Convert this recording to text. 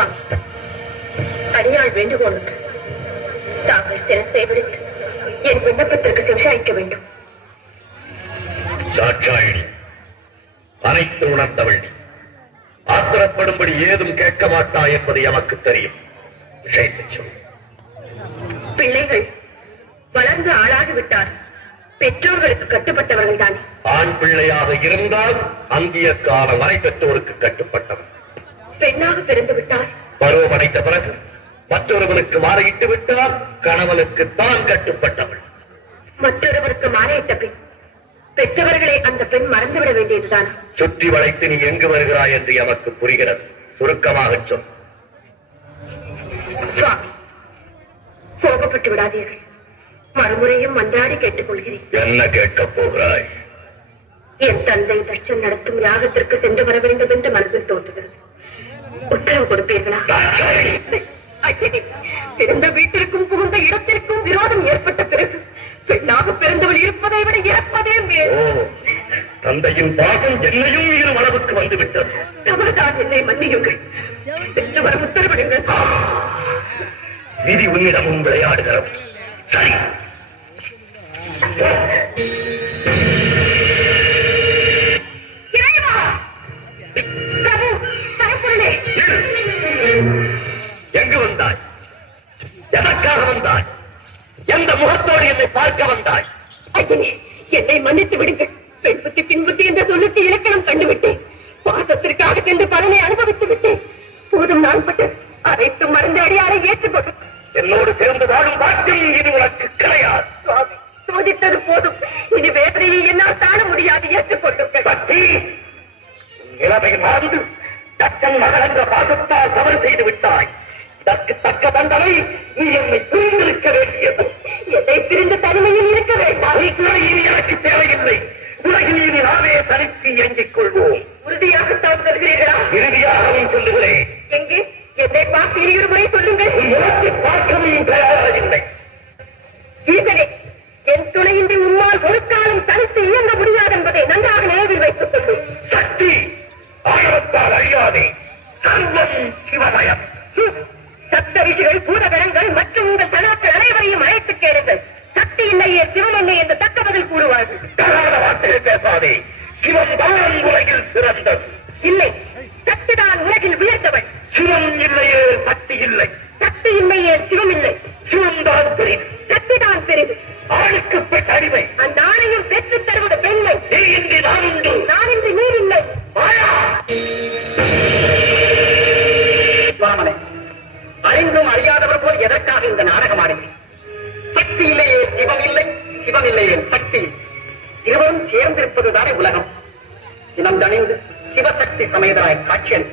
சுவாமி, அடியாள் வேண்டுகோளுக்கு தாங்கள் சிரத்தை விடுத்து என் விண்ணப்பத்திற்கு செவிசாய்க்க வேண்டும். சாட்சாயினி, அனைத்து உணர்ந்தவள் நீ. ஆத்திரப்படும்படி ஏதும் கேட்க மாட்டா என்பது எமக்கு தெரியும். விஷயத்தை சொல். பிள்ளைகள் வளர்ந்து ஆளாகிவிட்டார். பெற்றோர்களுக்கு கட்டுப்பட்டவர்கள் தானே. ஆண் பிள்ளையாக இருந்தால் அந்திய காலம் வரை பெற்றோருக்கு கட்டுப்பட்டவர். பெண்ணாக பிறந்து விட்டார். பருவம் அடைத்த பிறகு மற்றொருவருக்கு மாறியிட்டு விட்டால் கணவனுக்கு தான் கட்டுப்பட்டவள். மற்றொருவருக்கு மாறியிட்ட பின் பெற்றவர்களை அந்த பெண் மறந்துவிட வேண்டியதுதான். சுற்றி வளைத்து நீ எங்கு வருகிறாய் என்று எமக்கு புரிகிறது. சுருக்கமாக சொல். சுவாமி, கோபப்பட்டு விடாதீர்கள். மறுமுறையும் மன்றாடி கேட்டுக் கொள்கிறேன். என்ன கேட்கப் போகிறாய்? என் தந்தை தட்சன் நடத்தும் யாகத்திற்கு சென்று வர வேண்டும் என்று மனதில் தோன்றுகிறது. உத்தரவு கொடுப்பீர்களா? பிறந்த வீட்டிற்கும் புகுந்த இடத்திற்கும் விரோதம் ஏற்பட்ட பிறகு பெண்ணாக பிறந்தவள் இருப்பதை விட இறப்பதே மேல். தந்தையின் பாகம் என்னையும் இரு அளவுக்கு வந்துவிட்டது. தவறுதான், என்னை மன்னியுங்கள். சென்று வர உத்தரவிடுங்கள். விதி உன்னிடமும் விளையாடுகிறோம். சரி, எங்கு வந்தாய்? எதற்காக வந்தாய்? எந்த முகத்தோடு என்னை பார்க்க வந்தாய்? என்னை மன்னித்து விடுங்கள். பெண் புத்தி பின்புத்தி என்ற சொல்லுக்கு இலக்கணம் கண்டுவிட்டேன். பாசத்திற்காக சென்று பலனை அனுபவித்து விட்டேன். போதும், நான் பட்டு அனைத்து மருந்து அடியாரை ஏற்றுக்கொண்டு என்னோடு சேர்ந்து வாழும் பாக்கியம் இனி உனக்கு கிடையாது. சோதித்தது போதும். இனி வேதனையை என்னால் தாழ முடியாது. ஏற்றுக்கொள்ளுங்கள். பக்தி, இளமை மறந்து தச்சன் மகள் என்ற பாசத்தால் தவறு செய்து விட்டாய். இதற்கு தக்க தண்டனை நீ என்னை பிரிந்திருக்க வேண்டியது. என்னை பிரிந்த தனிமையில் இருக்க வேண்டாம். இனி எனக்கு தேவையில்லை. உலகில் இனி நாமே தனித்து இயங்கிக் கொள்வோம். உறுதியாகத்தான் சொல்கிறீர்களா? இறுதியாகவும் சொல்லுகிறேன். எங்கே என்னை பார்த்து இரு முறை சொல்லுங்கள். உனக்கு பார்க்கவும் தயாரில்லை. ஈசனே, என் துணையின்றி உம்மால் ஒரு காலம் தனித்து இயங்க முடியாது என்பதை நன்றாக நினைவில் வைத்துக் கொள்ளும். சக்தி ஆணவத்தால் அழியாதே. சர்வம் சிவமயம். சப்த ரிஷிகள், பூதகணங்கள் மற்றும் உங்கள் சனாக்கள் அனைவரையும் அழைத்து கேளுங்கள். சக்தி இல்லையே சிவம் இல்லை என்று தக்க பதில் கூறுவார்கள். தகாத வார்த்தையை பேசாதே. சிவம் தான் உலகில் சிறந்தது. இல்லை, சக்திதான் உலகில் உயர்ந்தவள். சிவம் இல்லையே சக்தி இல்லை. சக்தி இல்லையே சிவம் இல்லை. சிவம் தான் பெரிது, சக்திதான் பெரிது. ஆளுக்கு பெற்ற அடிமை. அந்த ஆணையும் பெற்றுத் தருவது பெண்மை. நீ இன்றி நான் உண்டு. நான் இன்று நீர் இல்லை. அறிந்தும் அறியாதவர் போல் எதற்காக இந்த நாடகம் ஆடுகிறேன்? சக்தி இல்லையே சிவம் இல்லை, சிவம் இல்லையே சக்தி. இருவரும் சேர்ந்திருப்பதுதானே உலகம். சினம் தணிந்து சிவசக்தி சமேதராய் காட்சியல்.